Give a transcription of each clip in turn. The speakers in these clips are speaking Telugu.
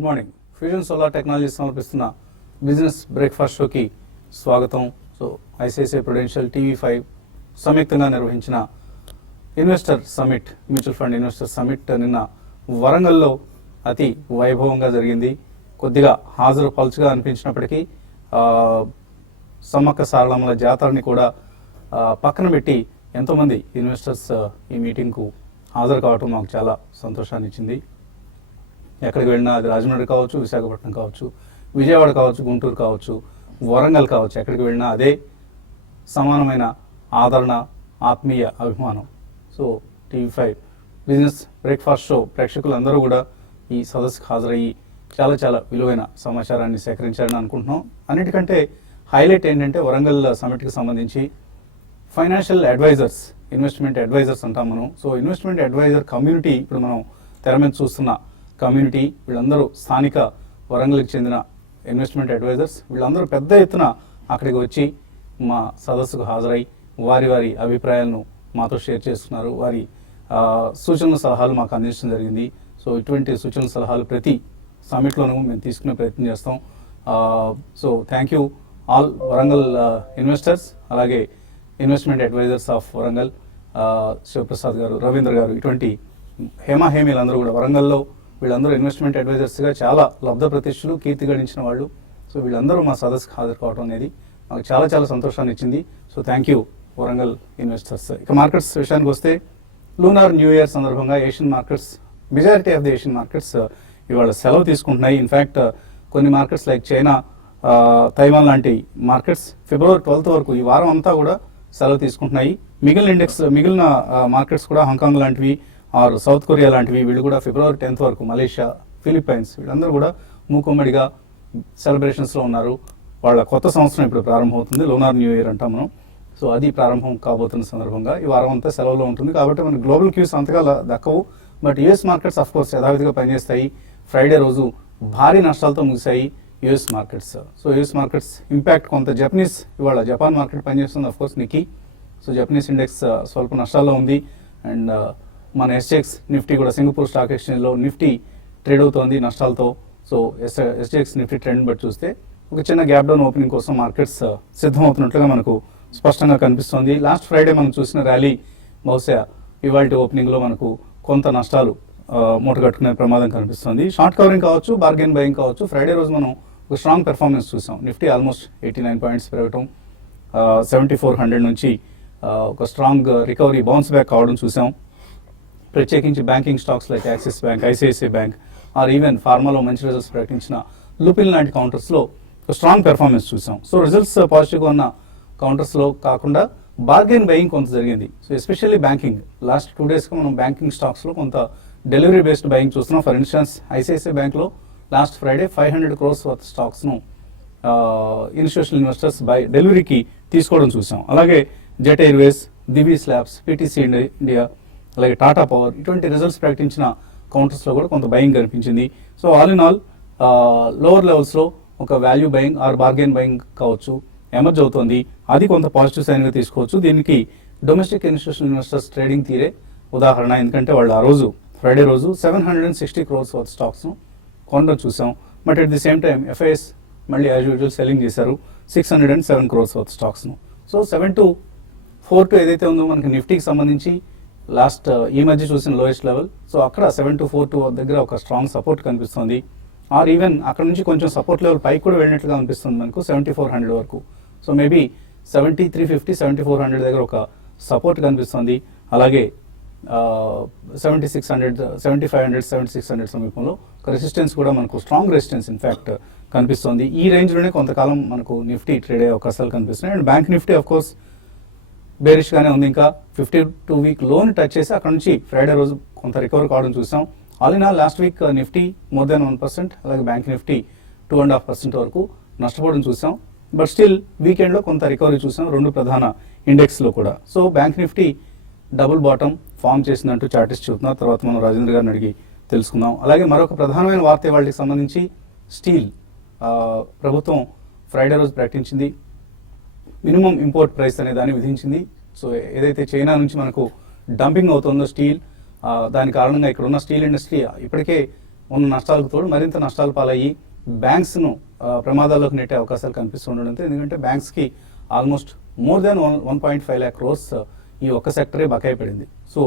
Good morning. Fusion solar technologies సమర్పిస్తున్న బిజినెస్ బ్రేక్ఫాస్ట్ షోకి స్వాగతం. సో ఐసిఐసిఐ ప్రుడెన్షియల్ టీవీ5 సంయుక్తంగా నిర్వహించిన investor summit, mutual fund investor summit నిన్న వరంగల్లో అతి వైభవంగా జరిగింది. కొద్దిగా హాజరు పలుచుగా అనిపించినప్పటికీ సమ్మక్క సారలమ్మల జాతరని కూడా పక్కన పెట్టి ఎంతోమంది ఇన్వెస్టర్స్ ఈ మీటింగ్కు హాజరు కావటం మాకు చాలా సంతోషాన్ని ఇచ్చింది. ఎక్కడికి వెళ్ళినా అది రాజమండ్రి కావచ్చు, విశాఖపట్నం కావచ్చు, విజయవాడ కావచ్చు, గుంటూరు కావచ్చు, వరంగల్ కావచ్చు, ఎక్కడికి వెళ్ళినా అదే సమానమైన ఆదరణ, ఆత్మీయ అభిమానం. So TV five business breakfast show ప్రేక్షకులందరూ కూడా ఈ సదస్సుకు హాజరయ్యి చాలా చాలా విలువైన సమాచారాన్ని సేకరించారని అనుకుంటున్నాం. అన్నిటికంటే హైలైట్ ఏంటంటే వరంగల్ సమిట్కి సంబంధించి ఫైనాన్షియల్ అడ్వైజర్స్, ఇన్వెస్ట్మెంట్ అడ్వైజర్స్ అంటాం మనం. సో ఇన్వెస్ట్మెంట్ అడ్వైజర్ కమ్యూనిటీ, ఇప్పుడు మనం తెర మీద చూస్తున్న కమ్యూనిటీ, వీళ్ళందరూ స్థానిక వరంగల్కి చెందిన ఇన్వెస్ట్మెంట్ అడ్వైజర్స్. వీళ్ళందరూ పెద్ద ఎత్తున అక్కడికి వచ్చి మా సదస్సుకు హాజరై వారి వారి అభిప్రాయాలను మాతో షేర్ చేసుకున్నారు. వారి సూచనల సలహాలు మాకు అందించడం జరిగింది. సో ఇటువంటి సూచనల సలహాలు ప్రతి సమిట్లోనూ మేము తీసుకునే ప్రయత్నం చేస్తాం. So thank you all Warangal investors, అలాగే investment advisers of Warangal, Shivaprasad garu, Ravindra గారు, ఇటువంటి హేమీలందరూ కూడా వరంగల్లో వీళ్ళందరూ ఇన్వెస్ట్మెంట్ అడ్వైజర్స్గా చాలా లబ్ధ ప్రతిష్ఠలు, కీర్తి గడించిన వాళ్ళు. సో వీళ్ళందరూ మా సదస్సుకు హాజరు కావడం అనేది మాకు చాలా చాలా సంతోషాన్ని ఇచ్చింది. So thank you Warangal investors. ఇక మార్కెట్స్ విషయానికి వస్తే లూనార్ న్యూ ఇయర్ సందర్భంగా Asian markets, majority of the Asian markets ఇవాళ సెలవు తీసుకుంటున్నాయి. ఇన్ఫ్యాక్ట్ కొన్ని మార్కెట్స్ లైక్ చైనా, తైవాన్ లాంటి మార్కెట్స్ ఫిబ్రవరి 12th వరకు, ఈ వారం అంతా కూడా సెలవు తీసుకుంటున్నాయి. మిగిలిన మార్కెట్స్ కూడా హాంకాంగ్ లాంటివి ఆర్ సౌత్ కొరియా లాంటివి, వీళ్ళు కూడా ఫిబ్రవరి 10th వరకు, మలేషియా, ఫిలిప్పైన్స్, వీళ్ళందరూ కూడా మూకుమ్మడిగా సెలబ్రేషన్స్లో ఉన్నారు. వాళ్ళ కొత్త సంవత్సరం ఇప్పుడు ప్రారంభమవుతుంది, లూనార్ న్యూ ఇయర్ అంటాం మనం. సో అది ప్రారంభం కాబోతున్న సందర్భంగా ఈ వారం అంతా సెలవులో ఉంటుంది. కాబట్టి మన గ్లోబల్ క్యూస్ అంతగా దక్కవు. But US markets of course యథావిధిగా పనిచేస్తాయి. ఫ్రైడే రోజు భారీ నష్టాలతో ముగిశాయి US markets. So US markets impact కొంత ఇవాళ జపాన్ మార్కెట్ పనిచేస్తుంది of course, Nikkei. So Japanese index స్వల్ప నష్టాల్లో ఉంది. అండ్ మన ఎస్జెక్స్ నిఫ్టీ కూడా, సింగపూర్ స్టాక్ ఎక్స్చేంజ్లో నిఫ్టీ ట్రేడ్ అవుతోంది నష్టాలతో. సో ఎస్జెక్స్ నిఫ్టీ ట్రెండ్ బట్టి చూస్తే ఒక చిన్న గ్యాప్ డౌన్ ఓపెనింగ్ కోసం మార్కెట్స్ సిద్ధమవుతున్నట్లుగా మనకు స్పష్టంగా కనిపిస్తోంది. లాస్ట్ ఫ్రైడే మనం చూసిన ర్యాలీ బహుశా ఇవాల్టి ఓపెనింగ్లో మనకు కొంత నష్టాలు మూటగట్టుకునే ప్రమాదం కనిపిస్తుంది. షార్ట్ కవరింగ్ కావచ్చు, బార్గెన్ బయింగ్ కావచ్చు. ఫ్రైడే రోజు మనం ఒక స్ట్రాంగ్ పెర్ఫార్మెన్స్ చూసాం. నిఫ్టీ ఆల్మోస్ట్ 89 పాయింట్స్ పెరగటం, 7400 నుంచి ఒక స్ట్రాంగ్ రికవరీ, బౌన్స్ బ్యాక్ కావడం చూసాం. ప్రత్యేకించి banking stocks like Axis bank, ICICI bank, or even ఫార్మాలో మంచి రిజల్ట్స్ ప్రకటించిన లూపిన్ లాంటి కౌంటర్స్లో ఒక స్ట్రాంగ్ పెర్ఫార్మెన్స్ చూసాం. సో రిజల్ట్స్ పాజిటివ్గా ఉన్న కౌంటర్స్లో కాకుండా బార్గెన్ బయింగ్ కొంత జరిగింది. సో ఎస్పెషల్లీ బ్యాంకింగ్, లాస్ట్ 2 daysగా మనం బ్యాంకింగ్ స్టాక్స్లో కొంత డెలివరీ బేస్డ్ బయింగ్ చూస్తున్నాం. ఫర్ ఇన్స్టెన్స్ ఐసిఐసిఐ బ్యాంక్లో లాస్ట్ ఫ్రైడే 500 crores వర్త్ స్టాక్స్ను ఇన్స్టిట్యూషనల్ ఇన్వెస్టర్స్ డెలివరీకి తీసుకోవడం చూసాం. అలాగే Jet Airways, Divi's labs, PTC India, అలాగే టాటా పవర్, ఇటువంటి రిజల్ట్స్ ప్రకటించిన కౌంటర్స్లో కూడా కొంత బయింగ్ కనిపించింది. So all in all lower లెవెల్స్లో ఒక value buying are bargain buying కావచ్చు ఎమర్జ్ అవుతోంది. అది కొంత పాజిటివ్ సైన్గా తీసుకోవచ్చు. దీనికి డొమెస్టిక్ ఇన్స్టిట్యూషనల్ ఇన్వెస్టర్స్ ట్రేడింగ్ తీరే ఉదాహరణ. ఎందుకంటే వాళ్ళు ఆ రోజు ఫ్రైడే రోజు 760 crores వర్త్ స్టాక్స్ను కొనడం చూసాం. But at the same time FIIs మళ్ళీ యాజ్ యూజువల్ సెల్లింగ్ చేశారు 607 crores వర్త్ స్టాక్స్ను. సో 7242 ఏదైతే ఉందో మనకి నిఫ్టీకి సంబంధించి లాస్ట్ ఈ మధ్య చూసిన లోయెస్ట్ లెవెల్. సో అక్కడ 7242 దగ్గర ఒక స్ట్రాంగ్ సపోర్ట్ కనిపిస్తుంది. ఆర్ ఈవెన్ అక్కడ నుంచి కొంచెం సపోర్ట్ లెవెల్ పైకి కూడా వెళ్ళినట్లుగా అనిపిస్తుంది మనకు 7400 వరకు. సో మేబీ 7350, 7400 దగ్గర ఒక సపోర్ట్ కనిపిస్తుంది. అలాగే 7600, 7500, 7600 సమీపంలో ఒక రెసిస్టెన్స్ కూడా మనకు, స్ట్రాంగ్ రెసిస్టెన్స్ ఇన్ఫ్యాక్ట్ కనిపిస్తుంది. ఈ రేంజ్లోనే కొంతకాలం మనకు నిఫ్టీ ట్రేడ్ అయ్యే అవకాశాలు కనిపిస్తున్నాయి. And bank Nifty of course బేరిష్గానే ఉంది. ఇంకా 52-week లోని టచ్ చేసి అక్కడ నుంచి ఫ్రైడే రోజు కొంత రికవర్ కావడం చూసాం. All in all last week Nifty more than 1%, అలాగే బ్యాంక్ నిఫ్టీ 2.5% వరకు నష్టపోవడం చూసాం. బట్ స్టిల్ వీకెండ్లో కొంత రికవరీ చూసాం రెండు ప్రధాన ఇండెక్స్లో కూడా. So bank Nifty double bottom form చేసిందంటూ చార్టిస్ట్ చూస్తున్నారు. తర్వాత మనం రాజేంద్ర గారిని అడిగి తెలుసుకుందాం. అలాగే మరొక ప్రధానమైన వార్త వాళ్ళకి సంబంధించి స్టీల్ ప్రభుత్వం ఫ్రైడే రోజు ప్రకటించింది. మినిమం ఇంపోర్ట్ ప్రైస్ అనే దాన్ని విధించింది. సో ఏదైతే చైనా నుంచి మనకు డంపింగ్ అవుతుందో స్టీల్, దాని కారణంగా ఇక్కడ ఉన్న స్టీల్ ఇండస్ట్రీ ఇప్పటికే ఉన్న నష్టాలకు తోడు మరింత నష్టాలు పాలయ్యి బ్యాంక్స్ను ప్రమాదాల్లోకి నెట్టే అవకాశాలు కనిపిస్తుండడంతో, ఎందుకంటే బ్యాంక్స్కి almost more than 1.5 lakh crores ఈ ఒక్క సెక్టరే బకాయి పడింది. సో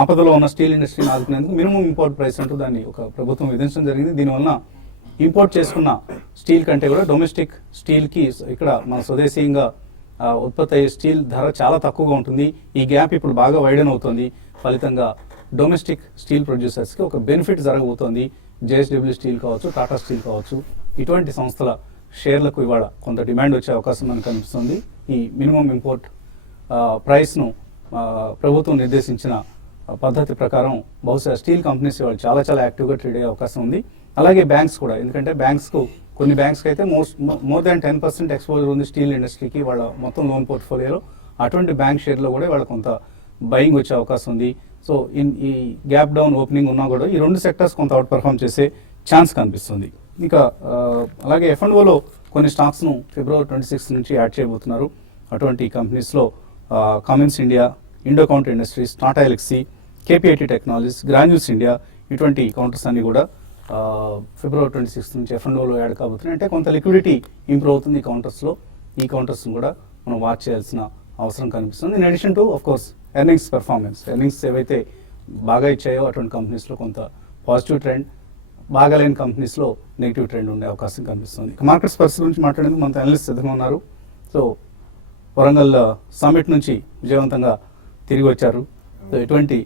ఆపదలో ఉన్న స్టీల్ ఇండస్ట్రీని ఆదుకునేందుకు మినిమం ఇంపోర్ట్ ప్రైస్ అంటూ దాన్ని ఒక ప్రభుత్వం విధించడం జరిగింది. దీనివల్ల ఇంపోర్ట్ చేసుకున్న స్టీల్ కంటే కూడా డొమెస్టిక్ స్టీల్కి ఇక్కడ మన స్వదేశీయంగా ఉత్పత్తి అయ్యే స్టీల్ ధర చాలా తక్కువగా ఉంటుంది. ఈ గ్యాప్ ఇప్పుడు బాగా వైడన్ అవుతుంది. ఫలితంగా డొమెస్టిక్ స్టీల్ ప్రొడ్యూసర్స్కి ఒక బెనిఫిట్ జరగబోతోంది. జేఎస్డబ్ల్యూ స్టీల్ కావచ్చు, టాటా స్టీల్ కావచ్చు, ఇటువంటి సంస్థల షేర్లకు ఇవాళ కొంత డిమాండ్ వచ్చే అవకాశం మనకు కనిపిస్తుంది. ఈ మినిమం ఇంపోర్ట్ ప్రైస్ను ప్రభుత్వం నిర్దేశించిన పద్ధతి ప్రకారం బహుశా స్టీల్ కంపెనీస్ ఇవాళ చాలా చాలా యాక్టివ్గా ట్రేడ్ అయ్యే అవకాశం ఉంది. అలాగే బ్యాంక్స్ కూడా, ఎందుకంటే కొన్ని బ్యాంక్స్కి అయితే మోర్ దాన్ 10% ఎక్స్పోజర్ ఉంది స్టీల్ ఇండస్ట్రీకి వాళ్ళ మొత్తం లోన్ పోర్ట్ఫోలియోలో. అటువంటి బ్యాంక్ షేర్లో కూడా వాళ్ళ కొంత బయింగ్ వచ్చే అవకాశం ఉంది. సో ఈ గ్యాప్ డౌన్ ఓపెనింగ్ ఉన్నా కూడా ఈ రెండు సెక్టర్స్ కొంత అవుట్ పర్ఫామ్ చేసే ఛాన్స్ కనిపిస్తుంది. ఇంకా అలాగే F&Oలో కొన్ని స్టాక్స్ను February 26 నుంచి యాడ్ చేయబోతున్నారు. అటువంటి కంపెనీస్లో Cummins India, Indo Count industries, Tata Elxsi, KPIT technologies, granules India, ఇటువంటి కౌంటర్స్ అన్ని కూడా February 26 నుంచి F&Oలో యాడ్ కాబోతున్నాయి. అంటే కొంత లిక్విడిటీ ఇంప్రూవ్ అవుతుంది ఈ కౌంటర్స్లో. ఈ కౌంటర్స్ని కూడా మనం వాచ్ చేయాల్సిన అవసరం కనిపిస్తుంది. In addition to of course earnings performance, earnings ఏవైతే బాగా ఇచ్చాయో అటువంటి కంపెనీస్లో కొంత పాజిటివ్ ట్రెండ్, బాగాలేని కంపెనీస్లో నెగిటివ్ ట్రెండ్ ఉండే అవకాశం కనిపిస్తుంది. మార్కెట్స్ పరిస్థితి గురించి మాట్లాడేందుకు మనతో అనలిస్ట్ సిద్ధంగా ఉన్నారు. సో వరంగల్ సమ్మిట్ నుంచి విజయవంతంగా తిరిగి వచ్చారు. సో ఎటువంటి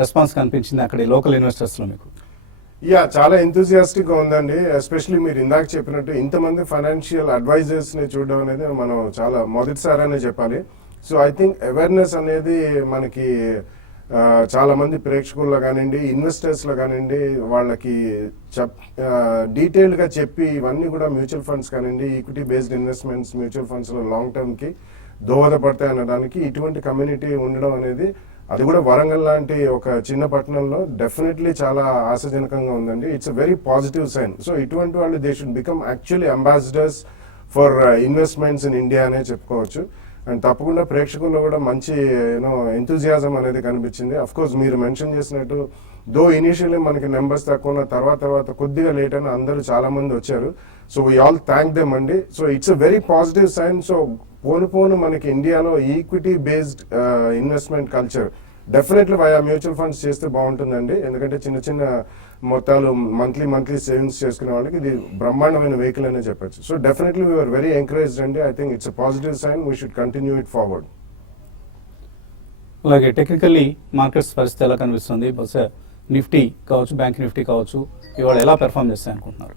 రెస్పాన్స్ కనిపించింది అక్కడ లోకల్ ఇన్వెస్టర్స్లో మీకు? చాలా ఎంతూజియాస్టిక్గా ఉందండి. ఎస్పెషల్లీ మీరు ఇందాక చెప్పినట్టు ఇంతమంది ఫైనాన్షియల్ అడ్వైజర్స్ని చూడడం అనేది మనం చాలా మొదటిసారనే చెప్పాలి. సో ఐ థింక్ అవేర్నెస్ అనేది మనకి చాలా మంది ప్రేక్షకుల్లో కానివ్వండి, ఇన్వెస్టర్స్లో కానివ్వండి, వాళ్ళకి డీటెయిల్డ్గా చెప్పి ఇవన్నీ కూడా మ్యూచువల్ ఫండ్స్ కానివ్వండి, ఈక్విటీ బేస్డ్ ఇన్వెస్ట్మెంట్స్ మ్యూచువల్ ఫండ్స్లో లాంగ్ టర్మ్కి దోహదపడతాయి అనడానికి ఇటువంటి కమ్యూనిటీ ఉండడం అనేది, అది కూడా వరంగల్ లాంటి ఒక చిన్న పట్టణంలో డెఫినెట్లీ చాలా ఆశాజనకంగా ఉందండి. It's a very positive sign. So ఇటువంటి వాళ్ళు they should become actually ambassadors for investments in India అనే చెప్పుకోవచ్చు. అండ్ తప్పకుండా ప్రేక్షకుల్లో కూడా మంచి ఎంతూజియాజం అనేది కనిపించింది. అఫ్ కోర్స్ మీరు మెన్షన్ చేసినట్టు దో ఇనిషియల్లీ మనకి నెంబర్స్ తక్కువ ఉన్న తర్వాత కొద్దిగా లేట్ అయినా అందరూ చాలా మంది వచ్చారు. So we all thank them అండి. So it's a very positive sign. So పోను మనకి ఇండియాలో equity based investment culture definitely via mutual funds చేస్తే బాగుంటుందండి. ఎందుకంటే చిన్న చిన్న మొత్తాలు మంత్లీ సేవింగ్స్ చేసుకునే వాళ్ళకి ఇది బ్రహ్మాండమైన వెహికల్ అనే చెప్పచ్చు. So definitely we are very encouraged అండి. I think it's a positive sign. We should continue it forward. అలాగే టెక్నికల్లీ మార్కెట్స్ పరిస్థితి ఎలా కనిపిస్తుంది? బహుశా నిఫ్టీ కావచ్చు, బ్యాంక్ నిఫ్టీ కావచ్చు, ఇవాళ ఎలా పెర్ఫామ్ చేస్తాయి అనుకుంటున్నారు?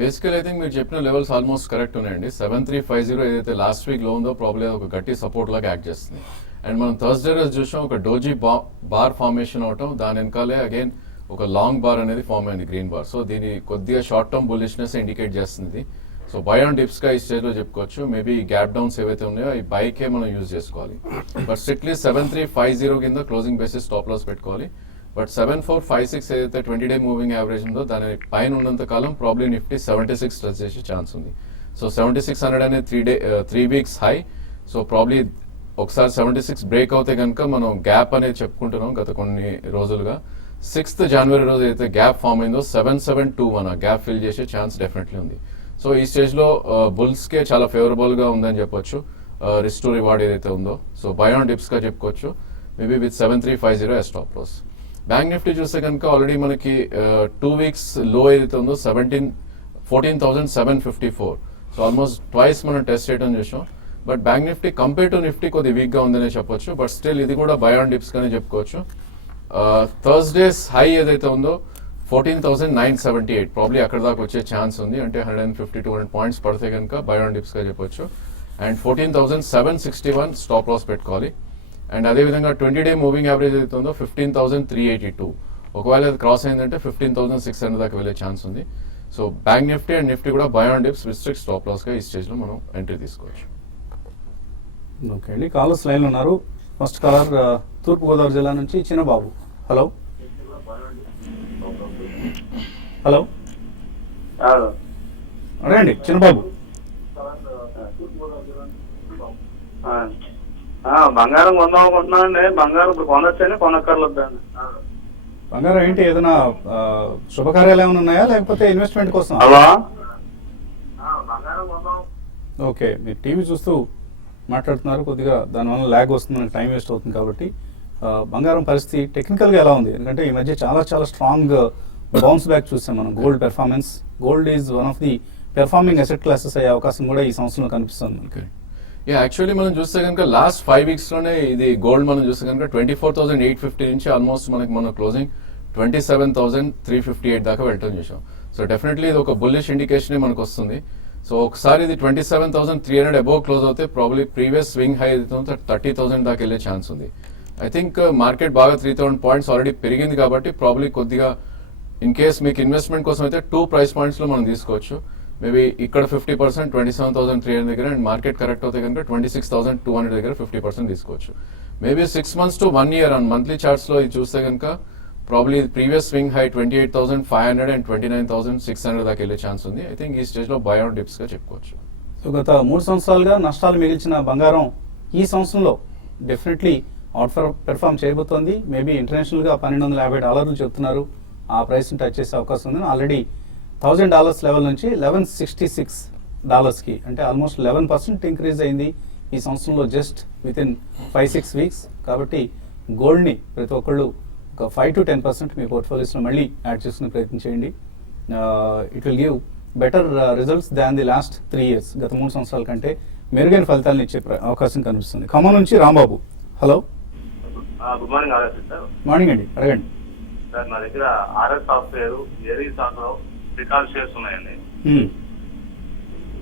బేసికల్ ఐ థింక్ మీరు చెప్పిన లెవెల్స్ ఆల్మోస్ట్ కరెక్ట్ ఉన్నాయండి. 7350 ఏదైతే లాస్ట్ వీక్ లో ఉందో ప్రాబ్లీ ఒక గట్టి సపోర్ట్ లాగా యాక్ట్ చేస్తుంది. అండ్ మనం థర్స్డే రోజు చూసాం ఒక డోజీ బార్ ఫార్మేషన్ అవటం, దాని వెనకాలే అగైన్ ఒక లాంగ్ బార్ అనేది ఫార్మ్ అయింది, గ్రీన్ బార్. సో దీని కొద్దిగా షార్ట్ టర్మ్ బులిష్నెస్ ఇండికేట్ చేస్తుంది. సో బై ఆన్ డిప్స్ గా ఈ స్టేజ్ లో చెప్పుకోవచ్చు. మేబీ గ్యాప్ డౌన్స్ ఏవైతే ఉన్నాయో ఈ బైకే మనం యూజ్ చేసుకోవాలి. బట్ స్ట్రిక్ట్లీ 7350 కింద క్లోజింగ్ బేసిస్ స్టాప్ లాస్ పెట్టుకోవాలి. బట్ 7456 ఏదైతే 20-day మూవింగ్ యావరేజ్ ఉందో దాని పైన ఉన్నంత కాలం ప్రాబ్లీ నిఫ్టీ 76 టచ్ చేసే ఛాన్స్ ఉంది. సో 7600 అనేది 3 weeks హై. సో ప్రాబ్లీ ఒకసారి 76 బ్రేక్ అవుతే కనుక మనం గ్యాప్ అనేది చెప్పుకుంటున్నాం గత కొన్ని రోజులుగా. 6th January రోజు అయితే గ్యాప్ ఫామ్ అయిందో 7721 గ్యాప్ ఫిల్ చేసే ఛాన్స్ డెఫినెట్లీ ఉంది. సో ఈ స్టేజ్ లో బుల్స్కే చాలా ఫేవరబుల్ గా ఉందని చెప్పొచ్చు. రిస్క్ టు రివార్డ్ ఏదైతే ఉందో, సో బై ఆన్ డిప్స్ గా చెప్పుకోవచ్చు. Maybe with 7350 as stop loss. Bank nifty చూస్తే కనుక ఆల్రెడీ మనకి 2 weeks లో ఏదైతే ఉందో 14,754. సో ఆల్మోస్ట్ ట్వైస్ మనం టెస్ట్ చేయడం చూసాం. But bank Nifty compare to Nifty కొద్ది వీక్ గా ఉందనే చెప్పొచ్చు. బట్ స్టిల్ ఇది కూడా బై ఆన్ డిప్స్ గానే చెప్పుకోవచ్చు. థర్స్డేస్ హై ఏదైతే ఉందో 14,978 ప్రాబ్లీ అక్కడ దాకా వచ్చే ఛాన్స్ ఉంది. అంటే 150-200 పాయింట్స్ పడితే కనుక బై ఆన్ డిప్స్ గా చెప్పొచ్చు. అండ్ 14,761 స్టాప్ లాస్ పెట్టుకోవాలి. అండ్ అదేవిధంగా 20-day మూవింగ్ యావరేజ్ ఏదైతే ఉందో 15,382. ఒకవేళ అది క్రాస్ అయిందంటే 15,600 దాకా వెళ్ళే ఛాన్స్ ఉంది. So bank Nifty and Nifty కూడా buy on dips with stop loss గా ఈ స్టేజ్ లో మనం ఎంట్రీ తీసుకోవచ్చు. ఓకే అండి, కాలర్స్ లైన్ లో ఉన్నారు. ఫస్ట్ కాలర్ తూర్పుగోదావరి జిల్లా నుంచి చిన్నబాబు. హలో హలో అడగండి చిన్నబాబు. బంగారం కొందాం అనుకుంటున్నానండి. బంగారం ఇప్పుడు కొనొచ్చండి, కొనక్కర్లేదండి? బంగారం ఏంటి, ఏదైనా శుభకార్యాలు ఏమైనా ఉన్నాయా లేకపోతే ఇన్వెస్ట్మెంట్ కోసం? హలో ఓకే, మీరు టీవీ చూస్తూ మాట్లాడుతున్నారు, కొద్దిగా దానివల్ల ల్యాగ్ వస్తుంది, మనకి టైం వేస్ట్ అవుతుంది. కాబట్టి బంగారం పరిస్థితి టెక్నికల్గా ఎలా ఉంది? ఎందుకంటే ఈ మధ్య చాలా చాలా స్ట్రాంగ్ బౌన్స్ బ్యాక్ చూసాం మనం. Gold performance, gold is one of the performing asset classes అయ్యే అవకాశం కూడా ఈ సంవత్సరంలో కనిపిస్తుంది మనకి. యాక్చువల్లీ మనం చూస్తే కనుక లాస్ట్ 5 weeks లోనే ఇది గోల్డ్ మనం చూస్తే కనుక 24,850 నుంచి ఆల్మోస్ట్ మనకి మన క్లోజింగ్ 27,358 దాకా వెళ్ళటం చూసాం. సో డెఫినెట్లీ ఇది ఒక బుల్లిష్ ఇండికేషన్ మనకు వస్తుంది. సో ఒకసారి ఇది 27,300 అబోవ్ క్లోజ్ అవుతే ప్రాబ్లీ ప్రీవియస్ స్వింగ్ హై 30,000 దాకా వెళ్ళే ఛాన్స్ ఉంది. ఐ థింక్ మార్కెట్ బాగా 3,000 పాయింట్స్ ఆల్రెడీ పెరిగింది కాబట్టి ప్రాబ్లీ కొద్దిగా ఇన్ కేస్ మీకు ఇన్వెస్ట్మెంట్ కోసం అయితే 2 price points లో మనం తీసుకోవచ్చు. మేబీ ఇక్కడ 50% 27,300 దగ్గర, అండ్ మార్కెట్ కరెక్ట్ అవుతే కనుక 26,200 దగ్గర 50% తీసుకోవచ్చు. Maybe 6 months to 1 year and monthly charts లో ఇది చూస్తే కనుక probably previous swing high 28,500 and 29,600 దాకా వెళ్ళే ఛాన్స్ ఉంది. ఐ థింక్ ఈ స్టేజ్ లో బై ఆన్ డిప్స్ గా చెప్పుకోవచ్చు. సో గత 3 సంవత్సరాలుగా నష్టాలు మిగిల్చిన బంగారం ఈ సంవత్సరంలో డెఫినెట్లీ అవుట్ పెర్ఫామ్ చేయబోతోంది. మేబీ ఇంటర్నేషనల్గా $1,250 చెప్తున్నారు, ఆ ప్రైస్ని టచ్ చేసే అవకాశం ఉంది. ఆల్రెడీ $1,000 లెవెల్ నుంచి $1,166కి, అంటే ఆల్మోస్ట్ 11% ఇంక్రీజ్ అయింది ఈ సంవత్సరంలో జస్ట్ వితిన్ 5-6 weeks. కాబట్టి గోల్డ్ని ప్రతి ఒక్కళ్ళు ఒక 5 to 10% మీ పోర్ట్ఫోలియోస్లో మళ్ళీ యాడ్ చేసుకునే ప్రయత్నం చేయండి. It will give better results than the last 3 years. గత 3 సంవత్సరాల కంటే మెరుగైన ఫలితాలను ఇచ్చే అవకాశం కనిపిస్తుంది. ఖమ్మం నుంచి Rambabu, hello. Good morning RS sir. Morning అండి, అడగండి సార్ నా దగ్గర RS software, Aries auto, recall shares ఉన్నాయండి.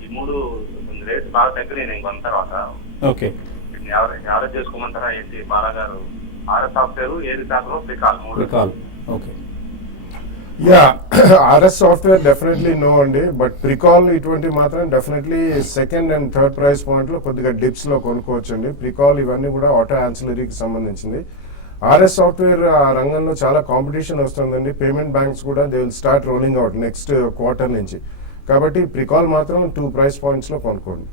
ఈ 3 రేట్స్ బాగా తగ్గినాయి నేను కొన్న తర్వాత. ఓకే, యావరేజ్ చేసుకోమంటారా ఏంటి? Bala garu RS software, Aries auto, Pricol 3. Okay, yeah RS software definitely no అండి, బట్ ప్రికాల్ ఇటువంటి మాత్రం definitely second and third price point లో కొద్దిగా డిప్స్ లో కొనుక్కోవచ్చు అండి. ప్రికాల్ ఇవన్నీ కూడా ఆటో యాన్సిలరీకి సంబంధించింది. ఆర్ఎస్ సాఫ్ట్వేర్ ఆ రంగంలో చాలా కాంపిటీషన్ వస్తుందండి. పేమెంట్ బ్యాంక్స్ కూడా they will start rolling out next quarter నుంచి. కాబట్టి ప్రికాల్ మాత్రం 2 price points లో కొనుక్కోండి.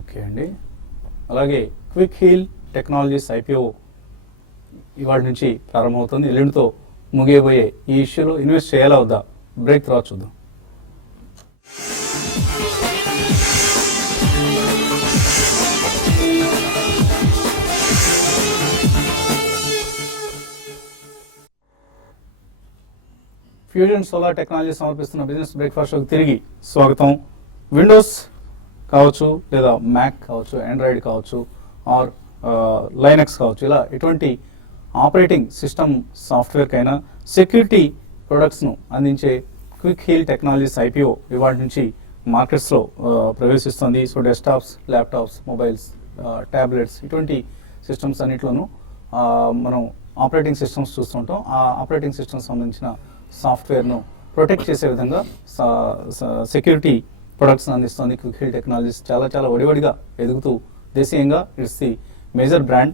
ఓకే అండి. అలాగే క్విక్ హీల్ టెక్నాలజీస్ IPO ఇవాళ నుంచి ప్రారంభమవుతుంది, ఎల్లుండితో ముగియబోయే ఈ ఇష్యూలో ఇన్వెస్ట్ చేయాలా వద్దా? బ్రేక్ తర్వాత చూద్దాం. ఫ్యూజన్ సోలార్ టెక్నాలజీ సమర్పిస్తున్న బిజినెస్ బ్రేక్ఫాస్ట్ షోకి తిరిగి స్వాగతం. విండోస్ కావచ్చు, లేదా మ్యాక్ కావచ్చు, ఆండ్రాయిడ్ కావచ్చు, ఆర్ లైనక్స్ కావచ్చు, ఇలా ఎటువంటి ఆపరేటింగ్ సిస్టమ్ సాఫ్ట్వేర్కైనా సెక్యూరిటీ ప్రొడక్ట్స్ను అందించే క్విక్ హీల్ టెక్నాలజీస్ IPO ఇవాళ నుంచి మార్కెట్స్లో ప్రవేశిస్తుంది. So desktops, laptops, mobiles, tablets, ఇటువంటి సిస్టమ్స్ అన్నింటిలోనూ మనం ఆపరేటింగ్ సిస్టమ్స్ చూస్తుంటాం. ఆ ఆపరేటింగ్ సిస్టమ్స్ సంబంధించిన సాఫ్ట్వేర్ను ప్రొటెక్ట్ చేసే విధంగా సెక్యూరిటీ ప్రొడక్ట్స్ అందిస్తుంది క్విక్ హీల్ టెక్నాలజీస్. చాలా చాలా వడివడిగా ఎదుగుతూ దేశీయంగా ఇట్స్ ది మేజర్ బ్రాండ్,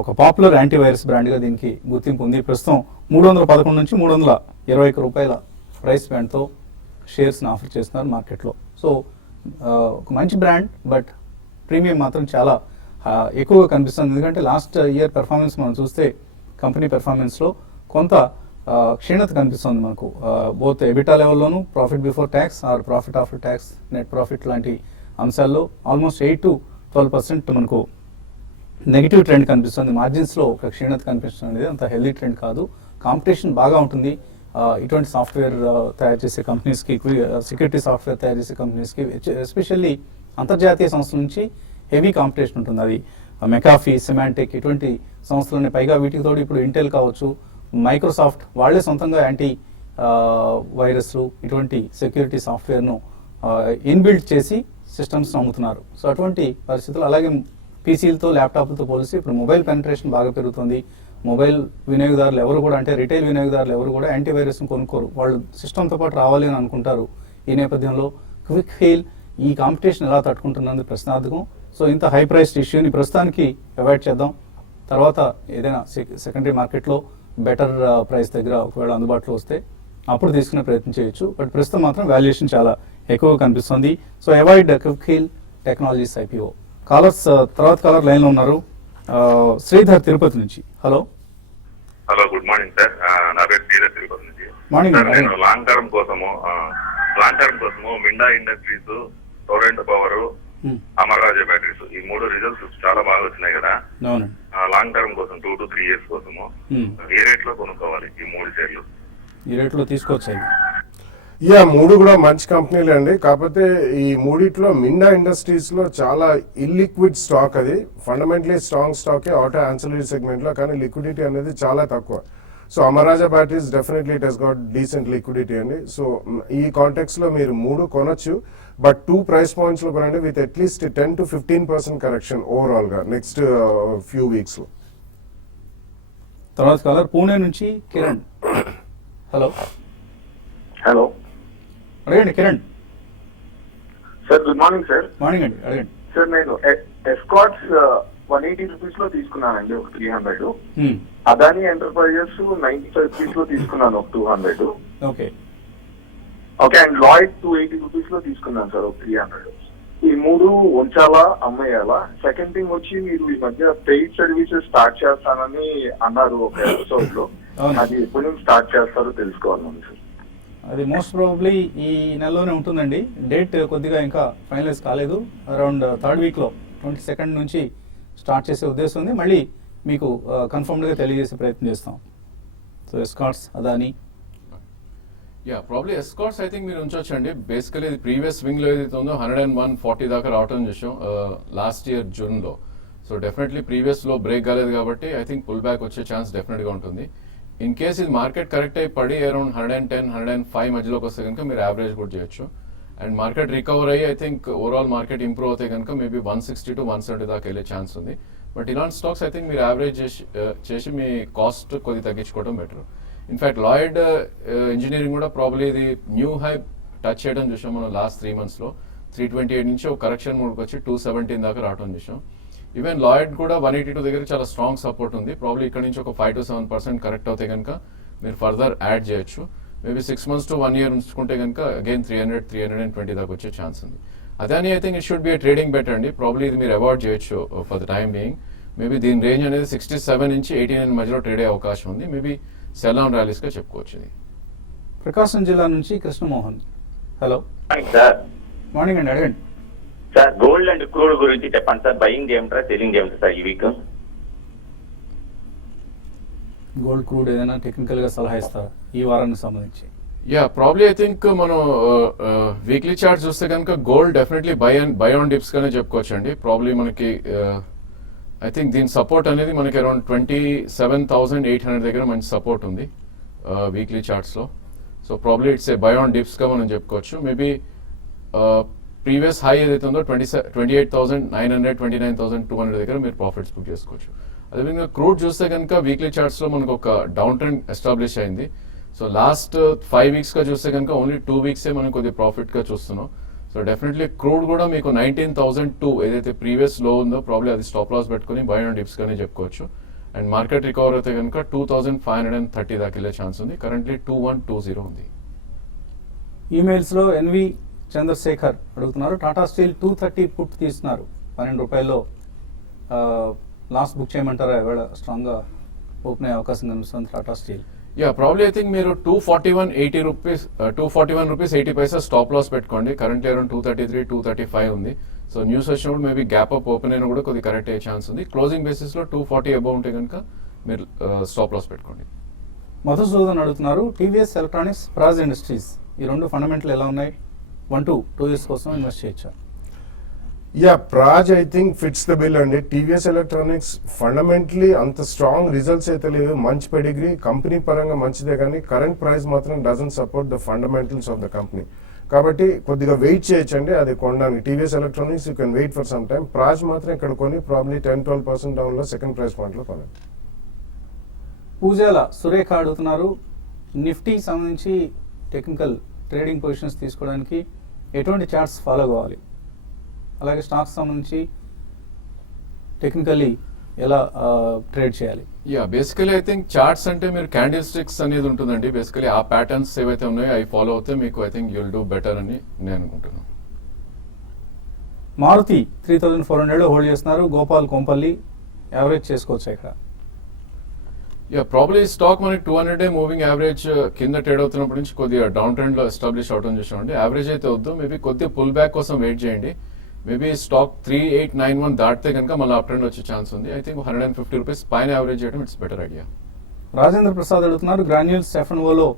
ఒక పాపులర్ యాంటీవైరస్ బ్రాండ్గా దీనికి గుర్తింపు ఉంది. ప్రస్తుతం 311 నుంచి 321 రూపాయల ప్రైస్ బ్యాండ్తో షేర్స్ని ఆఫర్ చేస్తున్నారు మార్కెట్లో. సో ఒక మంచి బ్రాండ్, బట్ ప్రీమియం మాత్రం చాలా ఎక్కువగా కనిపిస్తుంది. ఎందుకంటే లాస్ట్ ఇయర్ పెర్ఫార్మెన్స్ మనం చూస్తే కంపెనీ పెర్ఫార్మెన్స్లో కొంత క్షీణత కనిపిస్తుంది మనకు. బోత్ ఎబిటా లెవెల్లోనూ, profit before tax or profit after tax, net profit లాంటి అంశాల్లో ఆల్మోస్ట్ 8 to 12% మనకు నెగిటివ్ ట్రెండ్ కనిపిస్తుంది. మార్జిన్స్లో ఒక క్షీణత కనిపిస్తుంది, అంత హెల్దీ ట్రెండ్ కాదు. కాంపిటీషన్ బాగా ఉంటుంది ఇటువంటి సాఫ్ట్వేర్ తయారు చేసే కంపెనీస్కి, సెక్యూరిటీ సాఫ్ట్వేర్ తయారు చేసే కంపెనీస్కి. ఎస్పెషల్లీ అంతర్జాతీయ సంస్థల నుంచి హెవీ కాంపిటీషన్ ఉంటుంది. అది మెకాఫీ, సిమాంటిక్ ఇటువంటి సంస్థలని, పైగా వీటికి తోడు ఇప్పుడు ఇంటెల్ కావచ్చు, మైక్రోసాఫ్ట్ వాళ్ళే సొంతంగా యాంటీ వైరస్లు ఇటువంటి సెక్యూరిటీ సాఫ్ట్వేర్ను ఇన్బిల్డ్ చేసి సిస్టమ్స్ అమ్ముతున్నారు. సో అటువంటి పరిస్థితులు, అలాగే పీసీలతో, ల్యాప్టాప్లతో పోలిసి ఇప్పుడు మొబైల్ పెనిట్రేషన్ బాగా పెరుగుతుంది. మొబైల్ వినియోగదారులు ఎవరు కూడా, అంటే రిటైల్ వినియోగదారులు ఎవరు కూడా యాంటీవైరస్ను కొనుక్కోరు, వాళ్ళు సిస్టమ్తో పాటు రావాలి అని అనుకుంటారు. ఈ నేపథ్యంలో క్విక్ హీల్ ఈ కాంపిటీషన్ ఎలా తట్టుకుంటున్నది ప్రశ్నార్థకం. సో ఇంత హై ప్రైస్డ్ ఇష్యూని ప్రస్తుతానికి అవాయిడ్ చేద్దాం. తర్వాత ఏదైనా సెకండరీ మార్కెట్లో బెటర్ ప్రైస్ దగ్గర ఒకవేళ అందుబాటులో వస్తే అప్పుడు తీసుకునే ప్రయత్నం చేయొచ్చు. బట్ ప్రస్తుతం మాత్రం వాల్యుయేషన్ చాలా ఎక్కువగా కనిపిస్తుంది. So avoid Quick Heal Technologies IPO. Callers తర్వాత కాలర్ లైన్లో ఉన్నారు. శ్రీధర్ తిరుపతి నుంచి, hello. Hello good morning sir. నా పేరు ధీరజ్ తిరుపతి నుంచి. మార్నింగ్ సార్ నేను లాంగ్ టర్మ్ కోసము Minda industries, Torrent Power, Amararaja batteries ఈ 3 రిజల్ట్స్ చాలా బాగా వచ్చినాయి కదా. అవునండి. లాంగ్ టర్మ్ కోసం 2 to 3 years కోసము ఏ రేట్ లో కొనుక్కోవాలి ఈ 3 షేర్లు? ఈ రేట్లో తీసుకొచ్చాయి. యా 3 కూడా మంచి కంపెనీలే అండి. కాకపోతే ఈ మూడిట్లో మిండా ఇండస్ట్రీస్ లో చాలా ఇల్లిక్విడ్ స్టాక్, అది fundamentally strong stock auto ancillary segment లో, కానీ లిక్విడిటీ అనేది చాలా తక్కువ. So Amara Raja batteries definitely it has got decent liquidity అండి. సో ఈ కాంటెక్స్ లో మీరు 3 కొనొచ్చు, బట్ 2 ప్రైస్ పాయింట్స్ లో కొనండి with at least 10 to 15% correction overall గా నెక్స్ట్ ఫ్యూ వీక్స్ లో. తర్వాత కాలర్ పూణే నుంచి కిరణ్. హలో హలో అడగండి Kiran. Sir, good morning sir. Morning అండి, అడగండి. సార్ నేను ఎస్కాట్స్ 180 రూపీస్ లో తీసుకున్నానండి ఒక 300. అదాని ఎంటర్ప్రైజెస్ 95 రూపీస్ లో తీసుకున్నాను ఒక 200. Okay okay, and Lloyd 280 rupees లో తీసుకున్నాను సార్ ఒక 300. ఈ 3 ఉంచాలా అమ్మేయాలా? సెకండ్ థింగ్ వచ్చి మీరు ఈ మధ్య పెయిడ్ సర్వీసెస్ స్టార్ట్ చేస్తానని అన్నారు ఒక ఎపిసోడ్ లో. అవును. అది ఎప్పటి నుంచి స్టార్ట్ చేస్తారో తెలుసుకోవాలని సార్. అది మోస్ట్ ప్రాబబ్లీ ఈ నెలలోనే ఉంటుందండి. డేట్ కొద్దిగా ఇంకా ఫైనలైజ్ కాలేదు. అరౌండ్ 3rd వీక్లో 22nd నుంచి స్టార్ట్ చేసే ఉద్దేశం ఉంది. మళ్ళీ మీకు కన్ఫర్మ్డ్గా తెలియజేసే ప్రయత్నం చేస్తాం. So Escorts, Adani. Yeah probably Escorts I think మీరు ఉంచొచ్చండి. బేసికలీ ఇది ప్రీవియస్ వింగ్ లో ఏదైతే ఉందో 101.40 దాకా రావటం చూసాం లాస్ట్ ఇయర్ జూన్లో. సో డెఫినెట్లీ ప్రీవియస్ లో బ్రేక్ కాలేదు కాబట్టి ఐ థింక్ పుల్ బ్యాక్ వచ్చే ఛాన్స్ డెఫినెట్గా ఉంటుంది. ఇన్ కేస్ ఇది మార్కెట్ కరెక్ట్ అయ్యి పడి అరౌండ్ 110, 105 మధ్యలోకి వస్తే కనుక మీరు యావరేజ్ కూడా చేయొచ్చు. అండ్ మార్కెట్ రికవర్ అయ్యి I think overall market improve అవుతాయి కనుక మేబీ 160 to 170 దాకా వెళ్ళే ఛాన్స్ ఉంది. బట్ ఇలాంటి స్టాక్స్ ఐ థింక్ మీరు యావరేజ్ చేసి మీ కాస్ట్ కొద్ది తగ్గించుకోవడం బెటర్. ఇన్ఫాక్ట్ లాయిడ్ ఇంజనీరింగ్ కూడా ప్రాబ్లీ ఇది న్యూ హై టచ్ చేయడం చూసాం మనం లాస్ట్ 3 monthsలో. 328 నుంచి ఒక కరెక్షన్ మూడ్కి వచ్చి 217 దాకా రావడం చూసాం. ఈవెన్ లాయిడ్ కూడా 182 దగ్గర చాలా స్ట్రాంగ్ సపోర్ట్ ఉంది. ప్రాబ్లీ ఇక్కడ నుంచి ఒక 5 to 7% కరెక్ట్ అవుతాయి కనుక మీరు ఫర్దర్ యాడ్ చేయొచ్చు. మేబీ 6 months to 1 year ఉంచుకుంటే కనుక అగైన్ 300, 320 దాకా వచ్చే ఛాన్స్ ఉంది. Adani I think it should be A trading better అండి. ప్రాబ్లీ ఇది మీరు అవాయిడ్ చేయొచ్చు for the time being. Maybe దీని రేంజ్ అనేది 67 నుంచి 89 మధ్యలో ట్రేడ్ అయ్యే అవకాశం ఉంది. మేబీ సెల్ ఆన్ ర్యాలీస్గా చెప్పుకోవచ్చు ఇది. ప్రకాశం జిల్లా నుంచి కృష్ణమోహన్. Hello sir. మార్నింగ్ అండి, అడగండి. సార్ గోల్డ్ అండ్ క్రూడ్ గురించి చెప్పండి సార్. బయింగ్ చేయమంటారా, సెల్లింగ్ చేయమంటారా సార్ ఈ వీక్? గోల్డ్ క్రూడ్ ఏదైనా టెక్నికల్గా సలహా ఇస్తారా ఈ వారానికి సంబంధించి? యా ప్రాబ్లీ ఐ థింక్ మనం వీక్లీ చార్ట్ చూస్తే కనుక gold definitely by on dips గానే చెప్పుకోవచ్చు అండి. ప్రాబ్లీ మనకి ఐ థింక్ దీని సపోర్ట్ అనేది మనకి అరౌండ్ 27,800 దగ్గర మంచి సపోర్ట్ ఉంది వీక్లీ చార్ట్స్లో. So probably it's a buy on డిప్స్గా మనం చెప్పుకోవచ్చు. మేబీ ప్రీవియస్ హై ఏదైతే ఉందో 28,900, 29,200 దగ్గర మీరు ప్రాఫిట్స్ బుక్ చేసుకోవచ్చు. అదేవిధంగా క్రూడ్ చూస్తే కనుక వీక్లీ చార్ట్స్లో మనకు ఒక డౌన్ ట్రెండ్ ఎస్టాబ్లిష్ అయింది. సో లాస్ట్ 5 weeksగా చూస్తే కనుక ఓన్లీ 2 weeksే మనం కొద్దిగా ప్రాఫిట్గా చూస్తున్నాం. సో డెఫినెట్లీ క్రూడ్ కూడా మీకు 19,002 ఏదైతే ప్రీవియస్ లో ఉందో ప్రాబ్లీ అది స్టాప్ లాస్ పెట్టుకుని బై ఆన్ డిప్స్ గానే చెప్పుకోవచ్చు. అండ్ మార్కెట్ రికవర్ అయితే కనుక 2,530 దాకా వెళ్ళే ఛాన్స్ ఉంది. కరెంట్లీ 2,120 ఉంది. ఈమెయిల్స్లో ఎన్వి చంద్రశేఖర్ అడుగుతున్నారు, టాటా స్టీల్ 230 పుట్ తీస్తున్నారు, 12 రూపాయల్లో లాస్ట్ బుక్ చేయమంటారా? ఇవాళ స్ట్రాంగ్గా ఓపెన్ అయ్యే అవకాశం కనిపిస్తుంది Tata steel. Yeah probably I think మీరు 241 రూపీస్ 80 పైసా స్టాప్ లాస్ పెట్టుకోండి. కరెంట్లీ అరౌండ్ 233, 235 ఉంది. సో న్యూస్ వచ్చినప్పుడు మేబీ గ్యాప్ అప్ ఓపెన్ అయినా కూడా కొద్దిగా కరెక్ట్ అయ్యే ఛాన్స్ ఉంది. క్లోజింగ్ బేసిస్లో 240 అబౌవ్ ఉంటే కనుక మీరు స్టాప్ లాస్ పెట్టుకోండి. మధుసూదన్ అడుగుతున్నారు, టీవీఎస్ ఎలక్ట్రానిక్స్, ప్రాజ్ ఇండస్ట్రీస్ ఈ 2 ఫండమెంటల్ ఎలా ఉన్నాయి? 1 to 2 years కోసం ఇన్వెస్ట్ చేయొచ్చా? Yeah Praj I think fits the bill అండి. టీవీఎస్ ఎలక్ట్రానిక్స్ ఫండమెంటలీ అంత స్ట్రాంగ్ రిజల్ట్స్ అయితే లేవు, మంచి పెడిగ్రీ, కంపెనీ పరంగా మంచిదే, కానీ కరెంట్ ప్రైస్ మాత్రం doesn't support the fundamentals of the company. కాబట్టి కొద్దిగా వెయిట్ చేయొచ్చండి అది కొనడానికి. TVS electronics you can wait for some time. Praj మాత్రం ఇక్కడ కొని ప్రాబ్లీ 10-12% డౌన్లో సెకండ్ ప్రైస్ పాయింట్లో కొనండి. పూజాల సురేఖ అడుగుతున్నారు, నిఫ్టీ సంబంధించి టెక్నికల్ ట్రేడింగ్ పొజిషన్స్ తీసుకోవడానికి ఎటువంటి చార్ట్స్ ఫాలో కావాలి? అలాగే స్టాక్స్ సంబంధించి టెక్నికల్లీ ఎలా ట్రేడ్ చేయాలి? Yeah basically I think charts అంటే మీరు క్యాండిల్ స్టిక్స్ అనేది ఉంటుందండి. బేసికలీ ఆ ప్యాటర్న్స్ ఏవైతే ఉన్నాయో అవి ఫాలో అవుతే మీకు I think you'll do better అని నేను అనుకుంటున్నాను. మారుతి 3,400 హోల్డ్ చేస్తున్నారు, గోపాల్ కొంపల్లి యావరేజ్ చేసుకోవచ్చు ఇక్కడ. ప్రాబ్లీ స్టాక్ మనకి 200-day మూవింగ్ యావరేజ్ కింద ట్రేడ్ అవుతున్నప్పటి నుంచి కొద్దిగా డౌన్ ట్రెండ్ లో ఎస్టాబ్లిష్ అవడం చూసామండి. యావరేజ్ అయితే వద్దు, మేబీ కొద్దిగా పుల్ బ్యాక్ కోసం వెయిట్ చేయండి. మేబీ స్టాక్ 3891 దాటితే కనుక మళ్ళీ అప్ ట్రెండ్ వచ్చే ఛాన్స్ ఉంది. ఐ థింక్ 150 రూపీస్ పైన యావరేజ్ చేయడం it's better idea. Rajendra Prasad అడుగుతున్నారు, గ్రాన్యూల్స్ F&Oలో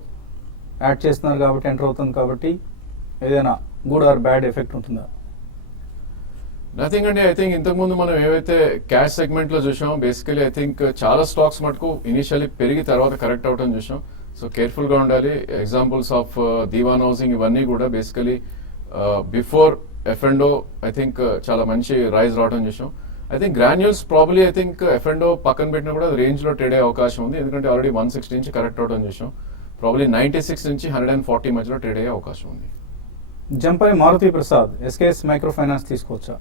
యాడ్ చేస్తున్నారు కాబట్టి ఎంటర్ అవుతుంది కాబట్టి ఏదైనా గుడ్ ఆర్ బ్యాడ్ ఎఫెక్ట్ ఉంటుందా? నథింగ్ అండి. ఐ థింక్ ఇంతకుముందు మనం ఏవైతే క్యాష్ సెగ్మెంట్ లో చూసాం, బేసికలీ ఐ థింక్ చాలా స్టాక్స్ మటుకు ఇనిషియల్లీ పెరిగి తర్వాత కరెక్ట్ అవడం చూసాం. సో కేర్ఫుల్ గా ఉండాలి. ఎగ్జాంపుల్స్ ఆఫ్ దీవాన్ హౌసింగ్ ఇవన్నీ కూడా basically before F&O I think చాలా మంచి రైజ్ రావడం చూసాం. I think granules probably I think F&O పక్కన పెట్టినా కూడా రేంజ్ లో ట్రేడ్ అయ్యే అవకాశం ఉంది. ఎందుకంటే ఆల్రెడీ 160 నుంచి కరెక్ట్ అవడం చూసాం. ప్రాబ్లీ 96 నుంచి 140 మధ్యలో ట్రేడ్ అయ్యే అవకాశం ఉంది. జంపై Maruti Prasad, SKS micro finance తీసుకోవచ్చా?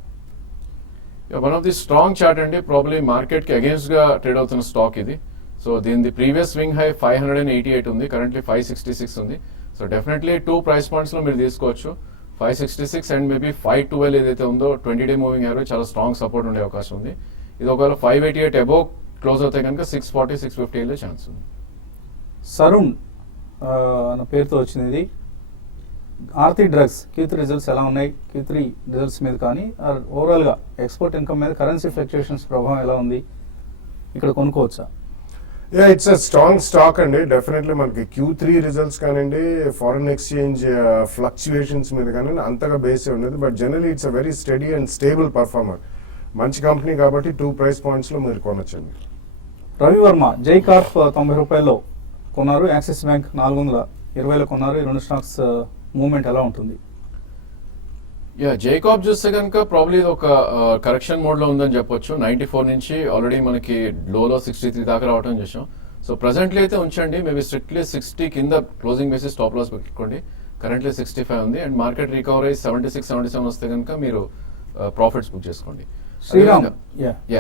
One of the strong chart అండి. ప్రాబ్లీ మార్కెట్ కి అగేన్స్ట్ గా ట్రేడ్ అవుతున్న స్టాక్ ఇది. సో దీని ప్రీవియస్ స్వింగ్ హై 588 ఉంది, కరెంట్లీ 566 ఉంది. సో డెఫినెట్లీ 2 ప్రైస్ పాయింట్స్ లో మీరు తీసుకోవచ్చు. 566 అండ్ మేబీ 512 ఏదైతే ఉందో 20-day మూవింగ్ యావరేజ్ చాలా స్ట్రాంగ్ సపోర్ట్ ఉండే అవకాశం ఉంది. ఇది ఒకవేళ 588 అబోవ్ క్లోజ్ అవుతే కనుక 640, 650 వెళ్ళే ఛాన్స్ ఉంది. సరుణ్ అన్న పేరుతో వచ్చింది ఇది. ఆర్తి డ్రగ్స్ Q3 రిజల్ట్స్ ఎలా ఉన్నాయి? Q3 రిజల్ట్స్ మీద కానీ ఓవరాల్గా ఎక్స్పోర్ట్ ఇన్కమ్ మీద కరెన్సీ ఫ్లక్చుయేషన్స్ ప్రభావం ఎలా ఉంది? ఇక్కడ కొనుక్కోవచ్చా? ఇట్స్ అ స్ట్రాంగ్ స్టాక్ అండి. డెఫినెట్లీ మనకి Q3 రిజల్ట్స్ కానివ్వండి, ఫారెన్ ఎక్స్చేంజ్ ఫ్లక్చుయేషన్స్ మీద కానీ అంతగా బేస్ ఉండదు. But generally it's a very study and stable performer. మంచి కంపెనీ కాబట్టి 2 ప్రైస్ పాయింట్స్లో మీరు కొనొచ్చండి. రవివర్మ, జై కార్ప్ 90 రూపాయల్లో కొన్నారు, యాక్సిస్ బ్యాంక్ 420లో కొన్నారు. ఈ రెండు స్టాక్స్ మూవ్మెంట్ ఎలా ఉంటుంది? జైకాబ్ చూస్తే కనుక ప్రాబ్లీ ఇది ఒక కరెక్షన్ మోడ్ లో ఉందని చెప్పొచ్చు. 94 నుంచి ఆల్రెడీ మనకి లోలో 63 దాకా రావడం చూసాం. సో ప్రెసెంట్లీ అయితే ఉంచండి. మేబీ స్ట్రిక్ట్లీ 60 కింద క్లోజింగ్ బేసిస్ స్టాప్ లాస్ పెట్టుకోండి. కరెంట్లీ 65 ఉంది అండ్ మార్కెట్ రికవరీ 76, 77 వస్తే కనుక మీరు ప్రాఫిట్స్ బుక్ చేసుకోండి. శ్రీరామ్,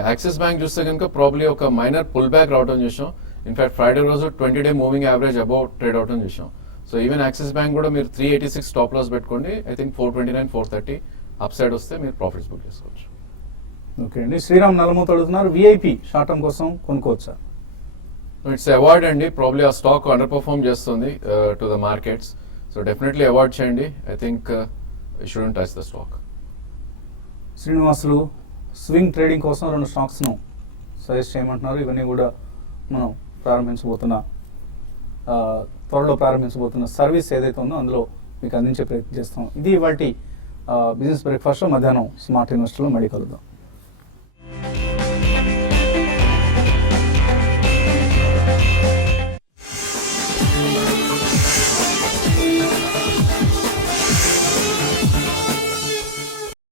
యాక్సిస్ బ్యాంక్ చూస్తే కనుక ప్రాబ్లీ ఒక మైనర్ పుల్ బ్యాక్ రావడం చూసాం. ఇన్ఫాక్ట్ ఫ్రైడే రోజు 20-day moving average above trade అవడం చూసాం. సో ఈవెన్ యాక్సిస్ బ్యాంక్ కూడా మీరు 386 స్టాప్ లాస్ పెట్టుకోండి. ఐ థింక్ 429, 430 అప్ సైడ్ వస్తే మీరు ప్రాఫిట్స్ బుక్ చేసుకోవచ్చు. ఓకే అండి. శ్రీరామ్ నల్లమూత అడుగుతున్నారు, VIP షార్ట్ టర్మ్ కోసం కొనుక్కోవచ్చా? ఇట్స్ అవార్డ్ అండి. ప్రాబ్లీ ఆ స్టాక్ అండర్ పర్ఫార్మ్ చేస్తుంది to the markets. So definitely avoid చేయండి. I think you shouldn't touch the stock. Srinivasulu, swing trading కోసం 2 స్టాక్స్ను సజెస్ట్ చేయమంటున్నారు. ఇవన్నీ కూడా మనం త్వరలో ప్రారంభించబోతున్న సర్వీస్ ఏదైతే ఉందో అందులో మీకు అందించే ప్రయత్నం చేస్తాం. ఇది ఇవాల్టి బిజినెస్ బ్రేక్ఫాస్ట్. మధ్యాహ్నం స్మార్ట్ ఇన్వెస్టర్లో మళ్ళీ కలుద్దాం.